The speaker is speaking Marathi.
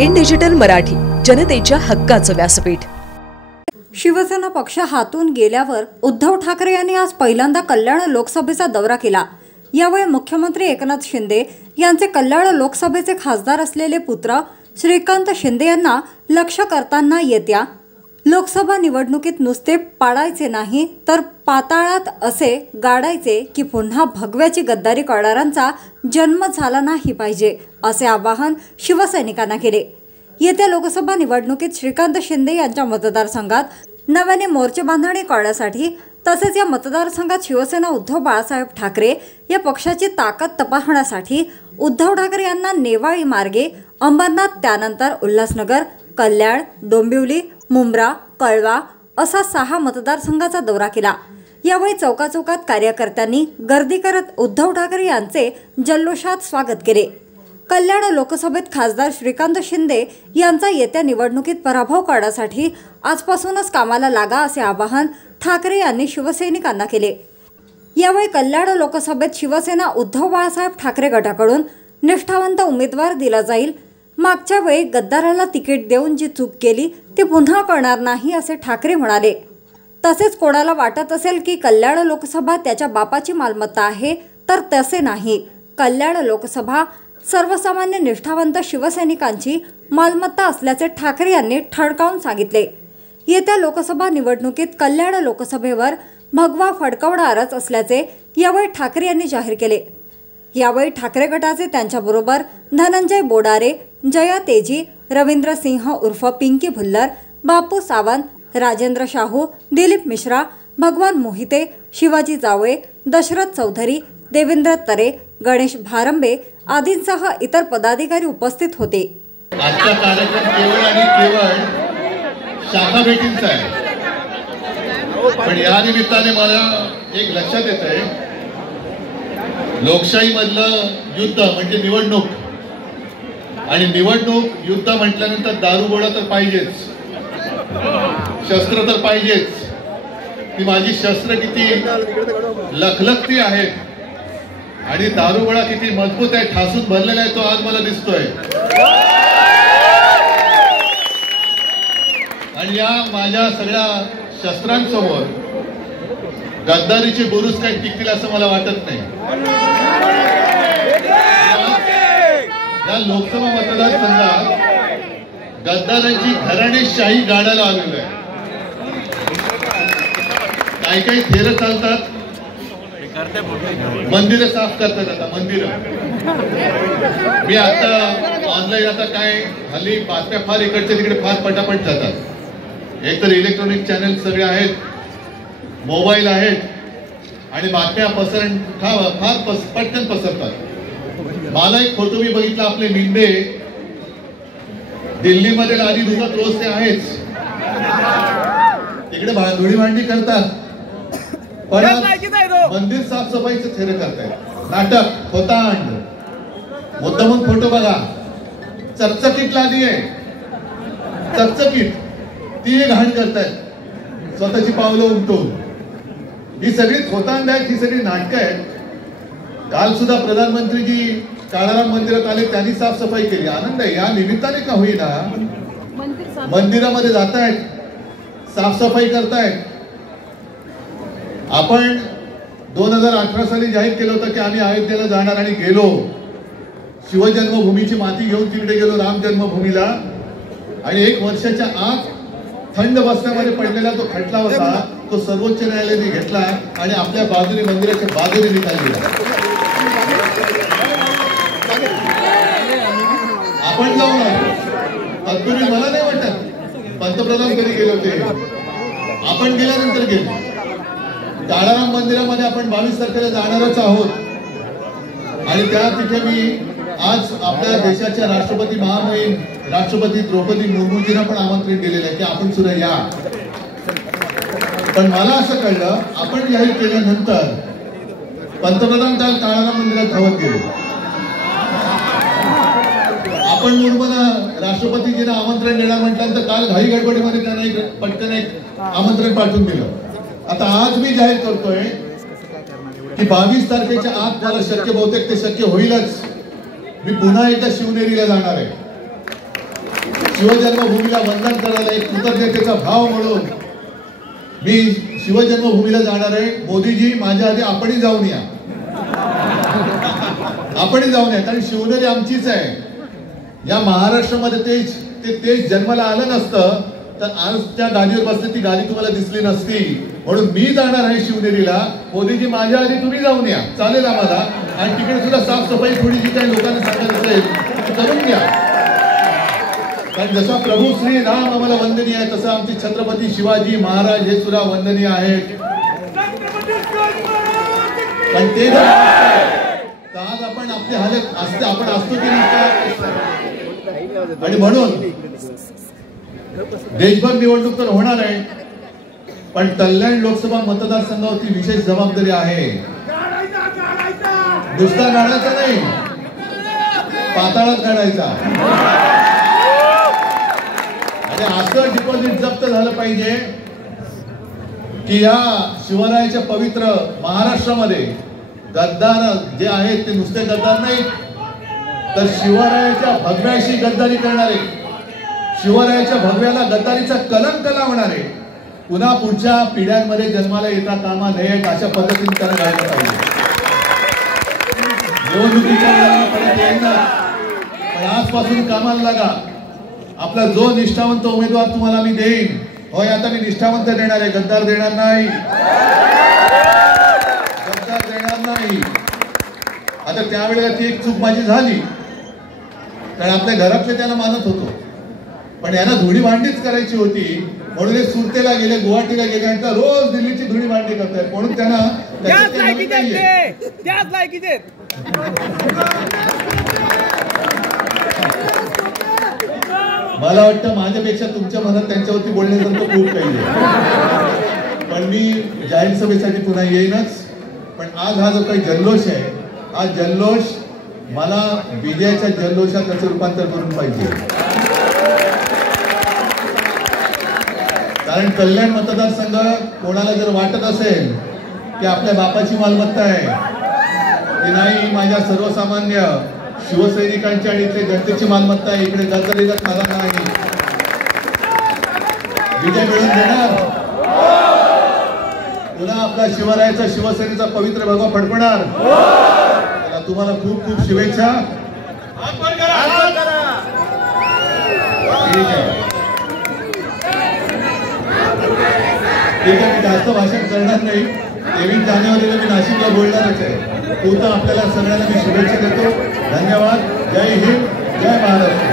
इन डिजिटल मराठी, जनतेच्या हक्काचं व्यासपीठ। शिवसेना पक्ष हातून गेल्यावर उद्धव ठाकरे यांनी आज पहिल्यांदा कल्याण लोकसभेचा दौरा केला। यावेळी मुख्यमंत्री एकनाथ शिंदे यांचे कल्याण लोकसभेचे खासदार असलेले पुत्र श्रीकांत शिंदे यांना लक्ष करताना येत्या लोकसभा निवडणुकीत नुसते पाडायचे नाही तर पाताळात असे गाडायचे की पुन्हा भगव्याची गद्दारी करणाऱ्यांचा जन्म झाला नाही पाहिजे, असे आवाहन शिवसैनिकांना केले। येत्या लोकसभा निवडणुकीत श्रीकांत शिंदे यांच्या मतदारसंघात नव्याने मोर्चे बांधणी करण्यासाठी तसेच या मतदारसंघात शिवसेना उद्धव बाळासाहेब ठाकरे या पक्षाची ताकद तपासण्यासाठी उद्धव ठाकरे यांना नेवाळी मार्गे अंबरनाथ, त्यानंतर उल्हासनगर, कल्याण, डोंबिवली, मुंब्रा, कळवा असा 6 मतदारसंघाचा दौरा केला। यावेळी चौकाचौकात कार्यकर्त्यांनी गर्दी करत उद्धव ठाकरे यांचे जल्लोषात स्वागत केले। कल्याण लोकसभेत खासदार श्रीकांत शिंदे यांचा येत्या निवडणुकीत पराभव करण्यासाठी आजपासूनच कामाला लागा, असे आवाहन ठाकरे यांनी शिवसैनिकांना केले। यावेळी कल्याण लोकसभेत शिवसेना उद्धव बाळासाहेब ठाकरे गटाकडून निष्ठावंत उमेदवार दिला जाईल। मागच्या वेळी गद्दाराला तिकीट देऊन जी चूक केली ती पुन्हा करणार नाही, असे ठाकरे म्हणाले। तसेच कोणाला वाटत असेल की कल्याण लोकसभा त्याच्या बापाची मालमत्ता आहे तर तसे नाही। कल्याण लोकसभा सर्वसामान्य निष्ठावंत शिवसैनिकांची मालमत्ता असल्याचे ठाकरे यांनी ठणकावून सांगितले। येत्या लोकसभा निवडणुकीत कल्याण लोकसभेवर भगवा फडकवणारच असल्याचे यावेळी ठाकरे यांनी जाहीर केले। यावेळी ठाकरे गटाचे त्यांच्याबरोबर धनंजय बोडारे, जया तेजी, रवींद्र सिंह उर्फ पिंकी भुल्लर, बापू सावंत, राजेंद्र शाहू, दिलीप मिश्रा, भगवान मोहिते, शिवाजी जावळे, दशरथ चौधरी, देवेंद्र तरे, गणेश भारंबे आदींसह इतर पदाधिकारी उपस्थित होते। आजचा कार्यक्रम केवळ आणि केवळ शाखा भेटींचा आहे, पण या निमित्ताने मला एक लक्षात येत आहे, लोकशाही मधलं युद्ध म्हणजे निवडणूक, आणि निवडणूक युद्ध म्हटल्यानंतर दारूगोळा तर पाहिजेच, शस्त्र तर पाहिजेच। ती माझी शस्त्र किती लखलखती आहेत आणि दारूगोळा किती मजबूत आहे, ठासून भरलेला आहे, तो आज मला दिसतोय। आणि या माझ्या सगळ्या शस्त्रांसमोर गद्दारीचे बुरुज काही टिकतील असं मला वाटत नाही। या लोकसभा मतदारसंघात गद्दारांची घराणेशाही गाडायला आलेलो आहे। काही थेर चालतात, मंदिरं साफ करतात। आता मंदिरं मी आता ऑनलाईन आता काय हल्ली बातम्या फार इकडच्या तिकडे फार पटापट जातात। एक तर इलेक्ट्रॉनिक चॅनल सगळे आहेत, मोबाईल आहेत आणि बातम्या फार पटकन पसरतात। मला एक फोटो मी बघितला, आपले मिंदे दिल्लीमध्ये लादी धुवत रोज ते आहेच, तिकडे धुळी भांडी करतात, पण मंदिर साफसफाईचं थेर करतायत। नाटक होतांड मुद्दामून फोटो बघा, चकचकीत लादी आहे, चकचकीत ती घाण करतायत स्वतःची पावलं उमटून। ही सगळी होतांड आहेत, ही सगळी नाटकं आहेत। काल सुद्धा प्रधानमंत्रीजी काळाराम मंदिरात आले, त्यांनी साफसफाई केली, आनंद आहे। या निमित्ताने का होईना मंदिरामध्ये जात आहेत, साफसफाई करतायत। आपण 2018 साली जाहीर केलं होतं की आम्ही अयोध्येला जाणार आणि गेलो, शिवजन्मभूमीची माती घेऊन तिकडे गेलो राम जन्मभूमीला, आणि 1 वर्षाच्या आत थंड बसण्यामध्ये पडलेला तो खटला होता, तो सर्वोच्च न्यायालयाने घेतला आणि आपल्या बाजूने मंदिराच्या बाजूने निकाल दिला। आपण जाऊ ना, तत्पूर्वी मला नाही वाटत पंतप्रधान कधी गेले होते, आपण गेल्यानंतर गेलो। काळाराम मंदिरामध्ये आपण 22 तारखेला जाणारच आहोत, आणि त्या तिथे मी आज आपल्या देशाच्या राष्ट्रपती महामहिम राष्ट्रपती द्रौपदी मुर्मूजींना पण आमंत्रण दिलेलं आहे की आपण सुद्धा या। पण मला असं कळलं, आपण जाहीर केल्यानंतर पंतप्रधान काल काळाराम मंदिरात धावत गेले। आपण मुर्मूंना राष्ट्रपतीजींना आमंत्रण देणार म्हटल्यानंतर काल घाई गडबडीमध्ये त्यांना एक पटकन एक आमंत्रण पाठवून दिलं। आता आज मी जाहीर करतोय की 22 तारखेच्या आत मला शक्य, बहुतेक ते शक्य होईलच, मी पुन्हा एकदा शिवनेरीला जाणार आहे. शिवजन्मभूमीला वंदन करायला एक कृतज्ञतेचा भाव म्हणून मी शिवजन्मभूमीला जाणार आहे. मोदीजी, माझ्या आधी आपणही जाऊन या, आपणही जाऊन या, कारण शिवनेरी आमचीच आहे. या महाराष्ट्रामध्ये तेच जन्माला आलं नसतं तर आज त्या गादीवर बसली ती गादी तुम्हाला दिसली नसती. म्हणून मी जाणार आहे शिवनेरीला. मोदीजी, माझ्या आधी तुम्ही जाऊन या, चालेल आम्हाला. आणि तिकडे सुद्धा साफसफाई थोडी जी काही लोकांना सांगत असेल ती करून घ्या. कारण जसा प्रभू श्री राम आम्हाला वंदनीय आहे तसं आमचे छत्रपती शिवाजी महाराज हे सुद्धा वंदनीय आहेत. पण ते आज आपण आपली हालत असते, आपण असतो की नाही. आणि म्हणून देशभर निवडणूक तर होणार आहे, पण कल्याण लोकसभा मतदारसंघावरती विशेष जबाबदारी आहे. नुसता गाडायचा नाही, पाताळात गाडायचा. आणि असं डिपॉझिट जप्त झालं पाहिजे की या शिवरायाच्या पवित्र महाराष्ट्रामध्ये गद्दार जे आहेत ते नुसते गद्दार नाहीत, तर शिवरायाच्या भगव्याशी गद्दारी करणारे, शिवरायाच्या भगव्याला गद्दारीचा कलंक लावणारे पुन्हा पुढच्या पिढ्यांमध्ये जन्माला येता कामा नये अशा पद्धतीने त्याला घ्यायला पाहिजे. निवडणुकीच्या पण आजपासून कामाला लागा. आपला जो निष्ठावंत उमेदवार तुम्हाला मी देईन, होय आता मी निष्ठावंत देणार आहे, गद्दार देणार नाही, गद्दार देणार नाही. आता त्यावेळेला ती एक चूक माझी झाली, कारण आपल्या घरातले त्यांना मानत होतो, पण यांना धुणी भांडीच करायची होती. म्हणून हे सुरतेला गेले, गुवाहाटीला गेले आणि रोज दिल्लीची धुणी भांडी करतायत. म्हणून त्यांना मला वाटतं माझ्यापेक्षा तुमच्या मनात त्यांच्यावरती बोलण्यासारखं खूप काही आहे. पण मी जाहीर सभेसाठी पुन्हा येईनच. पण आज हा जो काही जल्लोष आहे, हा जल्लोष मला विजयाच्या जल्लोषात त्याचं रूपांतर करून पाहिजे. कारण कल्याण मतदारसंघ कोणाला जर वाटत असेल की आपल्या बापाची मालमत्ता आहे, की नाही माझ्या सर्वसामान्य शिवसैनिकांची आणि इथले जनतेची मालमत्ता आहे, इकडे गद्दारीला खाला नाही, विजय मिळवून देणार, पुन्हा आपला शिवरायाचा शिवसेनेचा पवित्र भगवा फडकणार. तुम्हाला खूप खूप शुभेच्छा. ठीक आहे, मी जास्त भाषण करणार नाही. 23 जानेवारीला मी नाशिकला बोलणारच आहे. तो तर आपल्याला सगळ्यांना मी शुभेच्छा देतो. धन्यवाद. जय हिंद, जय महाराष्ट्र.